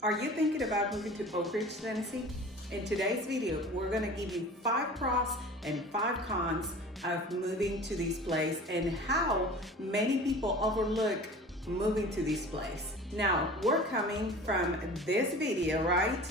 Are you thinking about moving to Oak Ridge, Tennessee? In today's video, we're gonna give you 5 pros and 5 cons of moving to this place and how many people overlook moving to this place. Now, we're coming from this video, right?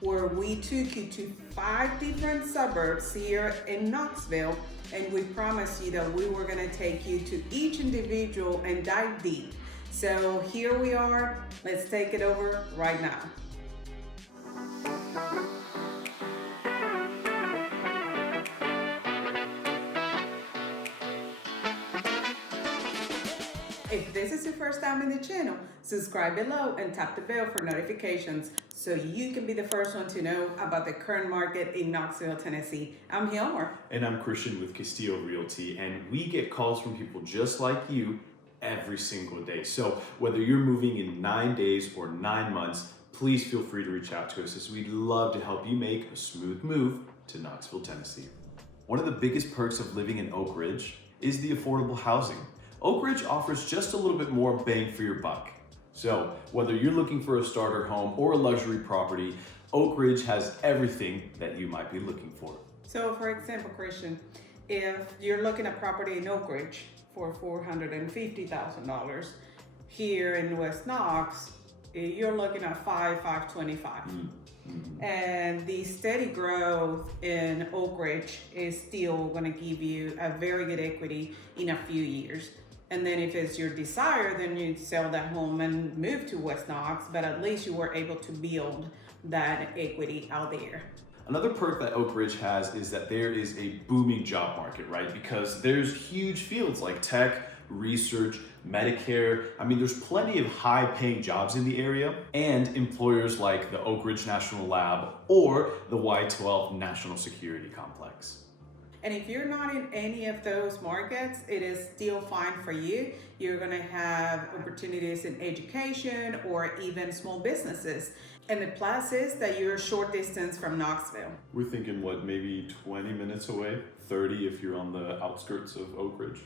Where we took you to 5 different suburbs here in Knoxville, and we promised you that we were gonna take you to each individual and dive deep. So here we are, let's take it over right now. If this is your first time in the channel, subscribe below and tap the bell for notifications so you can be the first one to know about the current market in Knoxville, Tennessee. I'm Hilmar. And I'm Christian with Castillo Realty, and we get calls from people just like you every single day. So whether you're moving in 9 days or 9 months, please feel free to reach out to us as we'd love to help you make a smooth move to Knoxville, Tennessee. One of the biggest perks of living in Oak Ridge is the affordable housing. Oak Ridge offers just a little bit more bang for your buck. So whether you're looking for a starter home or a luxury property, Oak Ridge has everything that you might be looking for. So for example, Christian, if you're looking at property in Oak Ridge for $450,000, here in West Knox, you're looking at $525. And the steady growth in Oak Ridge is still gonna give you a very good equity in a few years. And then if it's your desire, then you sell that home and move to West Knox, but at least you were able to build that equity out there. Another perk that Oak Ridge has is that there is a booming job market, right? Because there's huge fields like tech, research, Medicare. I mean, there's plenty of high paying jobs in the area, and employers like the Oak Ridge National Lab or the Y-12 National Security Complex. And if you're not in any of those markets, it is still fine for you. You're gonna have opportunities in education or even small businesses. And the plus is that you're a short distance from Knoxville. We're thinking, what, maybe 20 minutes away? 30 if you're on the outskirts of Oak Ridge.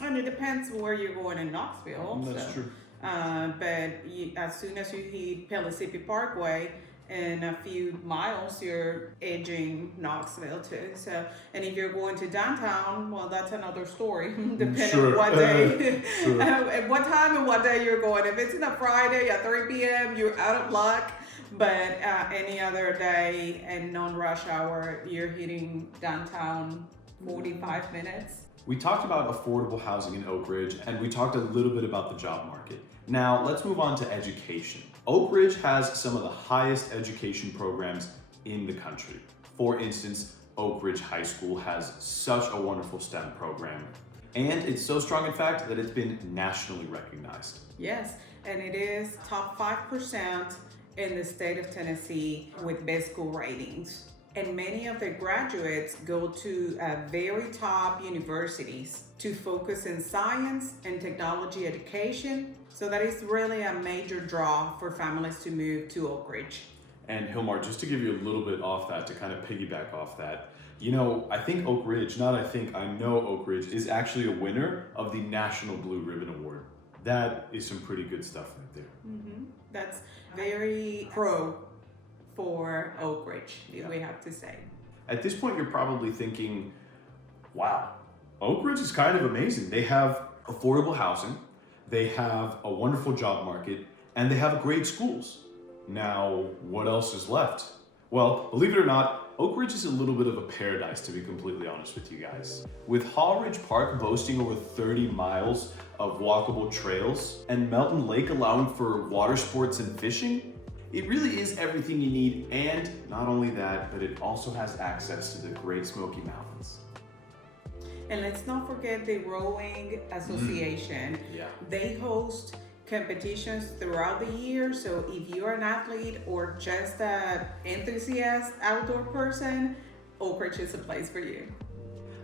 And it depends where you're going in Knoxville. That's true. But as soon as you hit Pellissippi Parkway, in a few miles, you're edging Knoxville too. So, and if you're going to downtown, well, that's another story. Depending on what day, at what time and what day you're going. If it's on a Friday at 3 p.m., you're out of luck. But any other day and non-rush hour, you're hitting downtown 45 minutes. We talked about affordable housing in Oak Ridge, and we talked a little bit about the job market. Now let's move on to education. Oak Ridge has some of the highest education programs in the country. For instance, Oak Ridge High School has such a wonderful STEM program. And it's so strong in fact that it's been nationally recognized. Yes, and it is top 5% in the state of Tennessee with best school ratings. And many of the graduates go to very top universities to focus in science and technology education. So that is really a major draw for families to move to Oak Ridge. And Hilmar, just to give you a little bit off that, to kind of piggyback off that, you know, I think Oak Ridge, I know Oak Ridge is actually a winner of the National Blue Ribbon Award. That is some pretty good stuff right there. That's very pro for Oak Ridge, we have to say. At this point, you're probably thinking, wow, Oak Ridge is kind of amazing. They have affordable housing, they have a wonderful job market, and they have great schools. Now, what else is left? Well, believe it or not, Oak Ridge is a little bit of a paradise, to be completely honest with you guys. With Hall Ridge Park boasting over 30 miles of walkable trails and Melton Lake allowing for water sports and fishing, it really is everything you need. And not only that, but it also has access to the Great Smoky Mountains. And let's not forget the Rowing Association. They host competitions throughout the year. So if you're an athlete or just an enthusiast outdoor person, Oak Ridge is a place for you.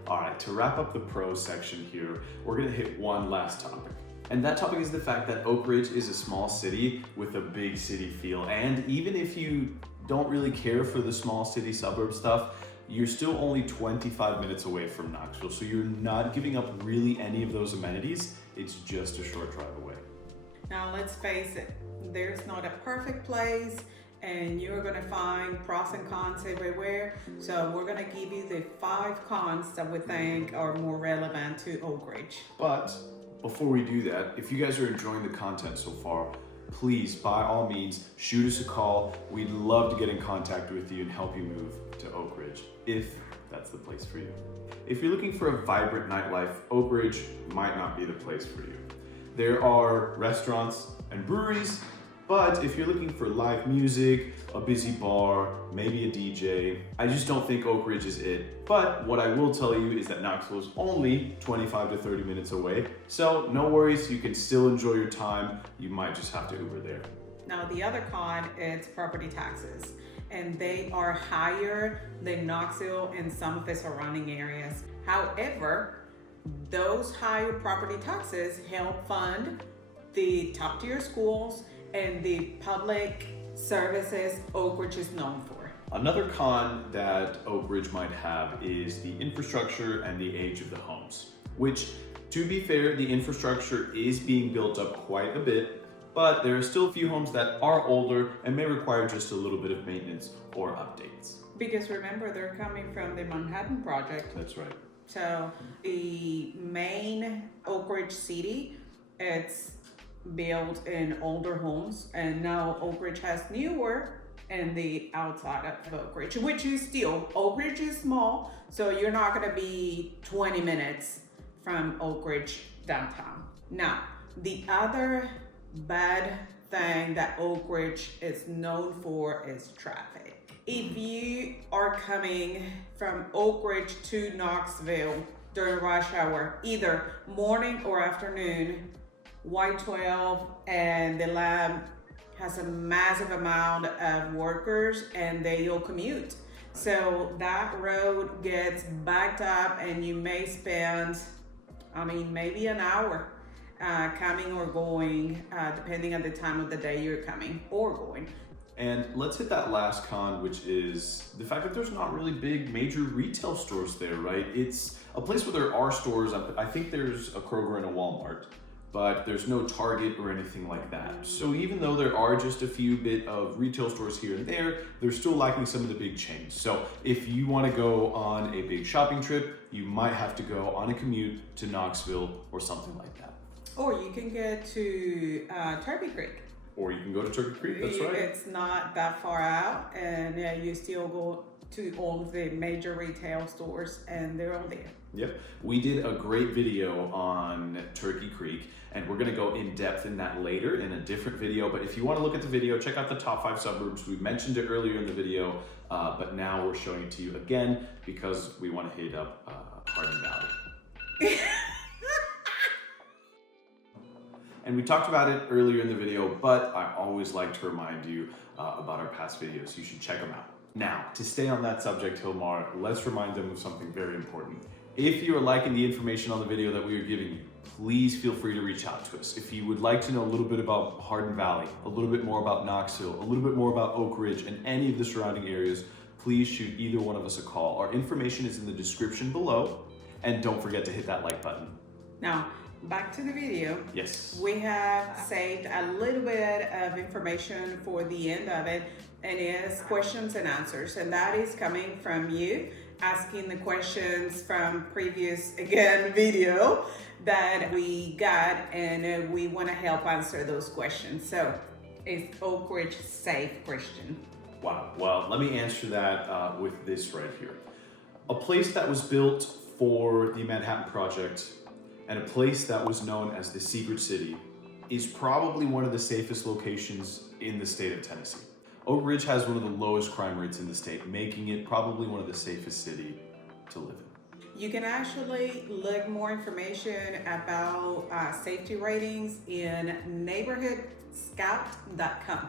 All right, to wrap up the pros section here, we're gonna hit one last topic. And that topic is the fact that Oak Ridge is a small city with a big city feel. And even if you don't really care for the small city suburb stuff, you're still only 25 minutes away from Knoxville. So you're not giving up really any of those amenities. It's just a short drive away. Now let's face it, there's not a perfect place and you're gonna find pros and cons everywhere. So we're gonna give you the 5 cons that we think are more relevant to Oak Ridge. But before we do that, if you guys are enjoying the content so far, please, by all means, shoot us a call. We'd love to get in contact with you and help you move to Oak Ridge, if that's the place for you. If you're looking for a vibrant nightlife, Oak Ridge might not be the place for you. There are restaurants and breweries, but if you're looking for live music, a busy bar, maybe a DJ, I just don't think Oak Ridge is it. But what I will tell you is that Knoxville is only 25 to 30 minutes away. So no worries, you can still enjoy your time. You might just have to Uber there. Now the other con is property taxes, and they are higher than Knoxville and some of the surrounding areas. However, those higher property taxes help fund the top tier schools and the public services Oak Ridge is known for. Another con that Oak Ridge might have is the infrastructure and the age of the homes, which, to be fair, the infrastructure is being built up quite a bit, but there are still a few homes that are older and may require just a little bit of maintenance or updates. Because remember, they're coming from the Manhattan Project. That's right. So the main Oak Ridge city, it's built in older homes, and now Oak Ridge has newer and the outside of Oak Ridge, which is still, Oak Ridge is small, so you're not gonna be 20 minutes from Oak Ridge downtown. Now, the other bad thing that Oak Ridge is known for is traffic. If you are coming from Oak Ridge to Knoxville during rush hour, either morning or afternoon, Y12 and the lab has a massive amount of workers and they all commute. So that road gets backed up and you may spend, maybe an hour coming or going, depending on the time of the day you're coming or going. And let's hit that last con, which is the fact that there's not really big major retail stores there, right? It's a place where there are stores. I think there's a Kroger and a Walmart, but there's no Target or anything like that. So even though there are just a few bit of retail stores here and there, they're still lacking some of the big chains. So if you want to go on a big shopping trip, you might have to go on a commute to Knoxville or something like that. Or you can get to Turkey Creek. Or you can go to Turkey Creek, that's right. It's not that far out, and you still go to all of the major retail stores and they're all there. Yep, we did a great video on Turkey Creek, and we're gonna go in depth in that later in a different video. But if you wanna look at the video, check out the top 5 suburbs. We mentioned it earlier in the video, but now we're showing it to you again because we wanna hit up Hardin Valley. And we talked about it earlier in the video, but I always like to remind you about our past videos. You should check them out. Now, to stay on that subject, Hilmar, let's remind them of something very important. If you are liking the information on the video that we are giving you, please feel free to reach out to us. If you would like to know a little bit about Hardin Valley, a little bit more about Knoxville, a little bit more about Oak Ridge and any of the surrounding areas, please shoot either one of us a call. Our information is in the description below, and don't forget to hit that like button. Now, back to the video. Yes. We have saved a little bit of information for the end of it, and it's questions and answers. And that is coming from you, asking the questions from previous, video that we got, and we want to help answer those questions. So, is Oak Ridge safe, Christian? Wow. Well, let me answer that with this right here. A place that was built for the Manhattan Project and a place that was known as the Secret City is probably one of the safest locations in the state of Tennessee. Oak Ridge has one of the lowest crime rates in the state, making it probably one of the safest cities to live in. You can actually look more information about safety ratings in neighborhoodscout.com,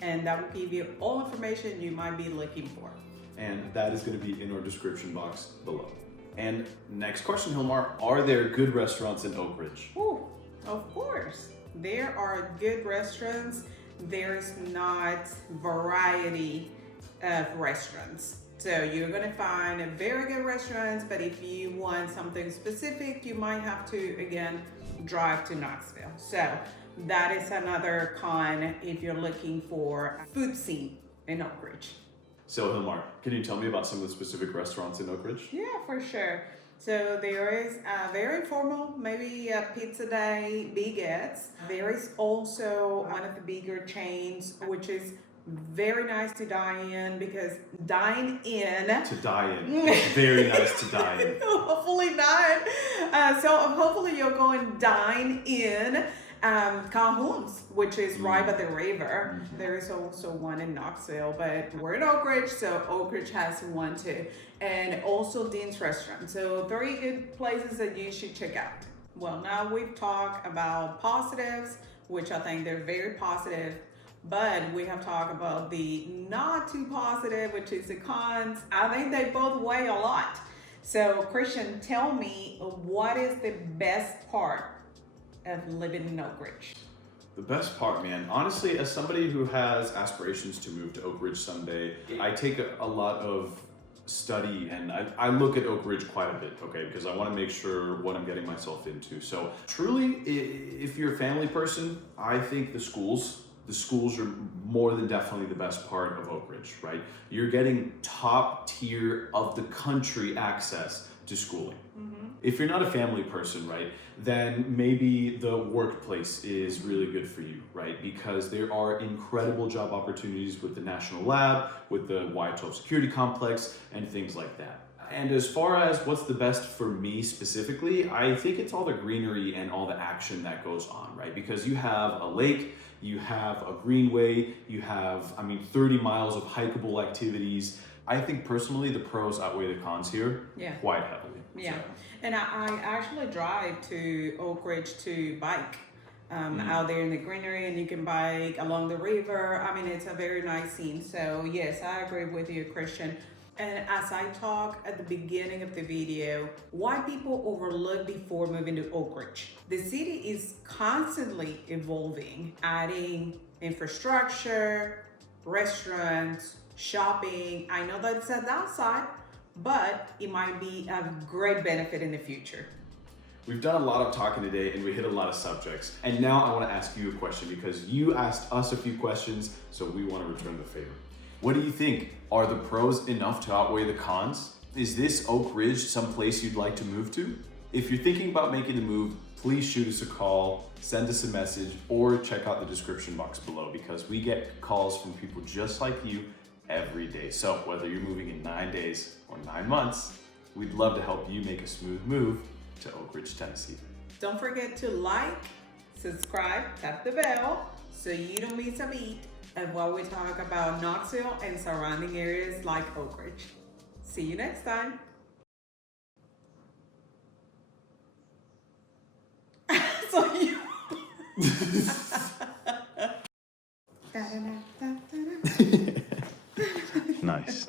and that will give you all information you might be looking for. And that is going to be in our description box below. And next question, Hilmar, are there good restaurants in Oak Ridge? Oh, of course. There are good restaurants. There's not variety of restaurants. So you're gonna find very good restaurants, but if you want something specific, you might have to, again, drive to Knoxville. So that is another con if you're looking for a food scene in Oak Ridge. So Hilmar, can you tell me about some of the specific restaurants in Oak Ridge? Yeah, for sure. So there is a very formal, maybe a pizza day, Big Ed's. There is also one of the bigger chains, which is very nice to dine in because dine in. To dine in. It's very nice to dine in. Hopefully not. So hopefully you'll go and dine in Calhoun's, which is right by the river. There is also one in Knoxville, but we're in Oak Ridge, so Oak Ridge has one too. And also Dean's Restaurant. So 3 good places that you should check out. Well, now we've talked about positives, which I think they're very positive, but we have talked about the not too positive, which is the cons. I think they both weigh a lot. So Christian, tell me, what is the best part of living in Oak Ridge? The best part, man, honestly, as somebody who has aspirations to move to Oak Ridge someday, I take a lot of study and I look at Oak Ridge quite a bit, okay, because I want to make sure what I'm getting myself into. So truly, if you're a family person, I think the schools are more than definitely the best part of Oak Ridge, right? You're getting top tier of the country access to schooling. If you're not a family person, right, then maybe the workplace is really good for you, right? Because there are incredible job opportunities with the National Lab, with the Y12 Security Complex, and things like that. And as far as what's the best for me specifically, I think it's all the greenery and all the action that goes on, right? Because you have a lake, you have a greenway, you have, 30 miles of hikeable activities. I think personally the pros outweigh the cons here quite heavily. Yeah, So. and I actually drive to Oak Ridge to bike out there in the greenery, and you can bike along the river. It's a very nice scene. So yes, I agree with you, Christian. And as I talk at the beginning of the video, what people overlook before moving to Oak Ridge. The city is constantly evolving, adding infrastructure, restaurants, shopping. I know that's a downside, but it might be a great benefit in the future. We've done a lot of talking today and we hit a lot of subjects. And now I want to ask you a question because you asked us a few questions, so we want to return the favor. What do you think? Are the pros enough to outweigh the cons? Is this Oak Ridge someplace you'd like to move to? If you're thinking about making the move, please shoot us a call, send us a message, or check out the description box below because we get calls from people just like you every day. So whether you're moving in 9 days or 9 months, we'd love to help you make a smooth move to Oak Ridge, Tennessee. Don't forget to like, subscribe, tap the bell so you don't miss a beat of what we talk about Knoxville and surrounding areas like Oak Ridge. See you next time. So you Nice.